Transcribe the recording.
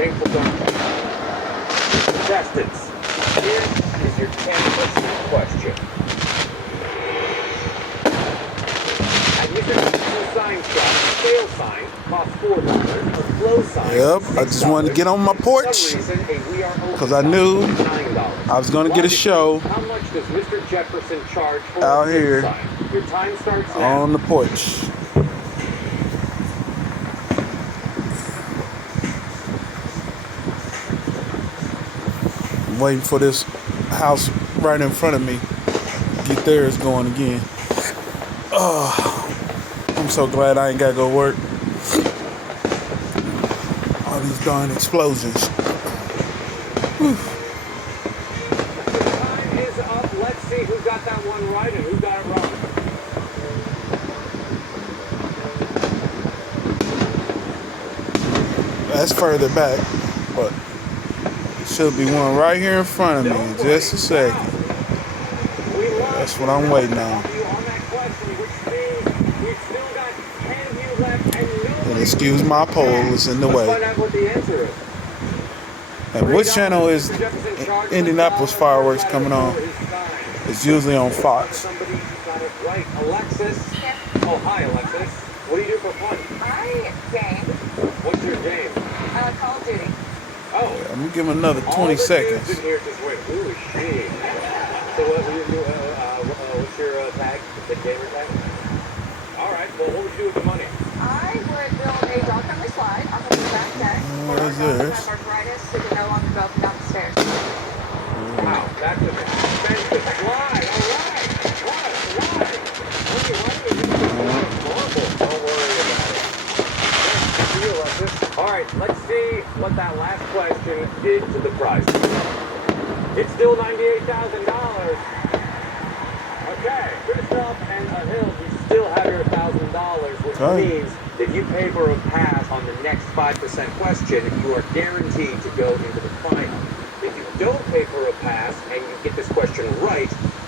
shameful don't. Contestants, here is your canvas question. At Mr. Jefferson's sign shop, a sale sign costs $4, a flow sign Yep, $6. I just wanted to get on my porch For some reason, a We Are Open because I knew sign is $9. I was going to get a show How much does Mr. Jefferson charge for out a here sign? Your time starts now. on the porch. I'm waiting for this house right in front of me to get theirs going again. I'm so glad I ain't got to go work. All these darn explosions. Whew. Time is up. Let's see who got that one right and who got it wrong. That's further back, but there should be one right here in front of me in just a second. That's what I'm waiting on. And excuse my pole, it's in the way. Find out what the answer is. And which channel is Indianapolis fireworks coming on? It's usually on Fox. Somebody got it right. Alexis. Oh, hi, Alexis. What do you do for fun? I game. What's your game? Call of Duty. Oh. I'm gonna give him another All 20 the seconds. dudes in here just went, ooh, shit. So what's your tag? The gamer tag? All right. Well, what would you do with the money? I would build a rock on the slide off of the back deck. What is this? Have arthritis, so can no longer go up and down the stairs. Wow, that's an expensive slide. All right. What? Marble. Don't worry about it. Good to you, Alexis. All right, let's see what that last question did to the price. It's still $98,000. Okay, Christoph and Ahil, you still have your $1,000, which means that if you pay for a pass on the next 5% question, you are guaranteed to go into the final. If you don't pay for a pass and you get this question right,